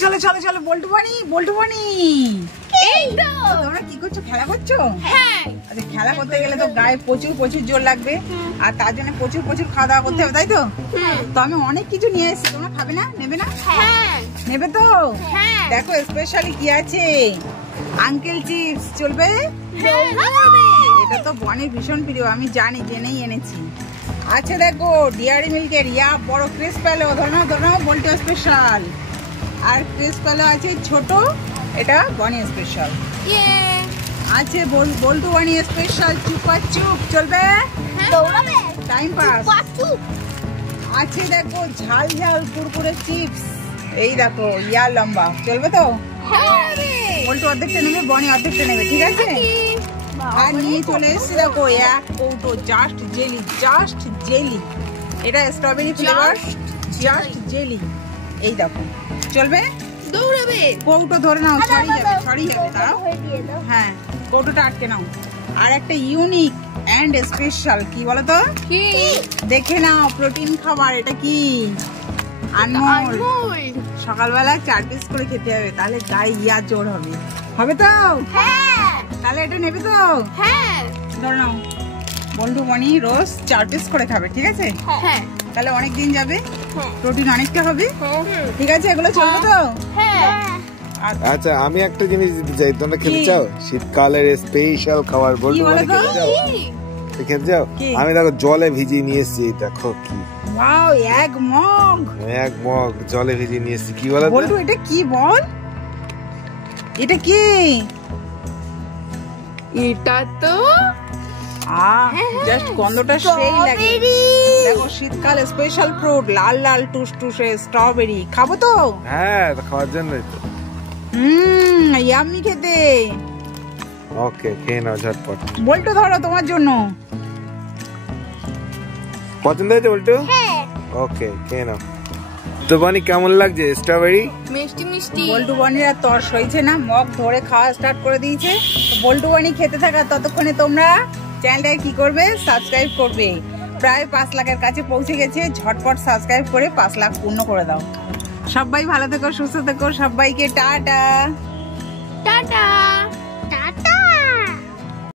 চলো চলো চলো বল্টু বানি এই তো তোমরা কি করছো? খেলা করছো? হ্যাঁ। আচ্ছা, খেলা করতে গেলে তো গায়ে প্রচুর প্রচুর জোর লাগবে, আর তার জন্য প্রচুর প্রচুর খাওয়া দাওয়া করতে হবে, তাই তো? তো আমি অনেক কিছু নিয়ে এসেছি, তোমরা খাবে না? নেবে না? হ্যাঁ। নেবে তো? হ্যাঁ। দেখো স্পেশালি কি আছে। আঙ্কেল চিপস চলবে? এটা তো বনের ভীষণ প্রিয়, আমি জানি, জেনেই এনেছি। আচ্ছা দেখো ডিয়ারি মিল্কের বড় ক্রিস পেলো, ধরো বল্টু স্পেশাল। আর ক্রিস পেলো আছে ছোট, এটা বনি স্পেশাল। আছে বল্টু বনি স্পেশাল চুপা চুপ, চলবে? Time pass. আছে দেখো ঝাল ঝাল কুরকুরে চিপস, এই দেখো লম্বা, চলবে তো? বল্টু অর্ধেকটা নেবে, বনি অর্ধেকটা নেবে, ঠিক আছে? আর নিয়ে চলে এসেছি দেখো এক কৌটো জাস্ট জেলি, এটা স্ট্রবেরি ফ্লেভার জাস্ট জেলি, এই দেখো, চলবে? দৌড়াবে। কৌটো ধরে নাও, ছড়িয়ে যাবে দাঁড়াও। হ্যাঁ, কৌটোটা আটকে নাও। আর একটা ইউনিক এন্ড স্পেশাল, কি বলো তো? দেখে নাও, প্রোটিন খাবার, এটা কি? আনমোল। সকালবেলা 4 পিস করে খেতে হবে, তাহলে গায়ে জোর হবে, হবে তো? তাহলে এটা নেবে তো? ধরে নাও, বল্টু বনি রোজ 4 পিস করে খাবে, ঠিক আছে? তাহলে অনেক দিন যাবে, প্রোটিন অনেকটা হবে, ঠিক আছে? এগুলো চলবে তো? আচ্ছা, আমি একটা জিনিস দিতে চাই, তোমরা খেতে চাও? শীতকালের স্পেশাল খাবার বল্টু বনি খেতে চাও? খেতে চাও? আমি দেখো জলে ভিজিয়ে নিয়ে এসেছি, দেখো কি ওয়াও, এক মগ জলে ভিজিয়ে নিয়ে এসেছি। কি বলো বল্টু, এটা কি বল? এটা কি? এটা তো জাস্ট গন্ধটা সেই লাগে। দেখো শীতকাল স্পেশাল ফ্রুট, লাল লাল টুসটুসে স্ট্রবেরি, খাবো তো? হ্যাঁ, খাওয়ার জন্যই তো। ইয়াম্মি খেতে। ওকে, খেয়ে নাও ঝটপট। বল্টু ধরো তোমার জন্য। পছন্দ হয়েছে বল্টু? ওকে, খেয়ে নাও। তো বনি কেমন লাগছে স্ট্রবেরি? মিষ্টি মিষ্টি। বল্টু বনির আর তর সইছে না, মগ ধরে খাওয়া স্টার্ট করে দিয়েছে। বল্টু বনি খেতে থাকা ততক্ষণে তোমরা চ্যানেলটাকে কি করবে? সাবস্ক্রাইব করবে। প্রায় 5 লাখের কাছে পৌঁছে গেছে, ঝটপট সাবস্ক্রাইব করে 5 লাখ পূর্ণ করে দাও। সবাই ভালো থেকো, সুস্থ থেকো, সবাইকে টাটা।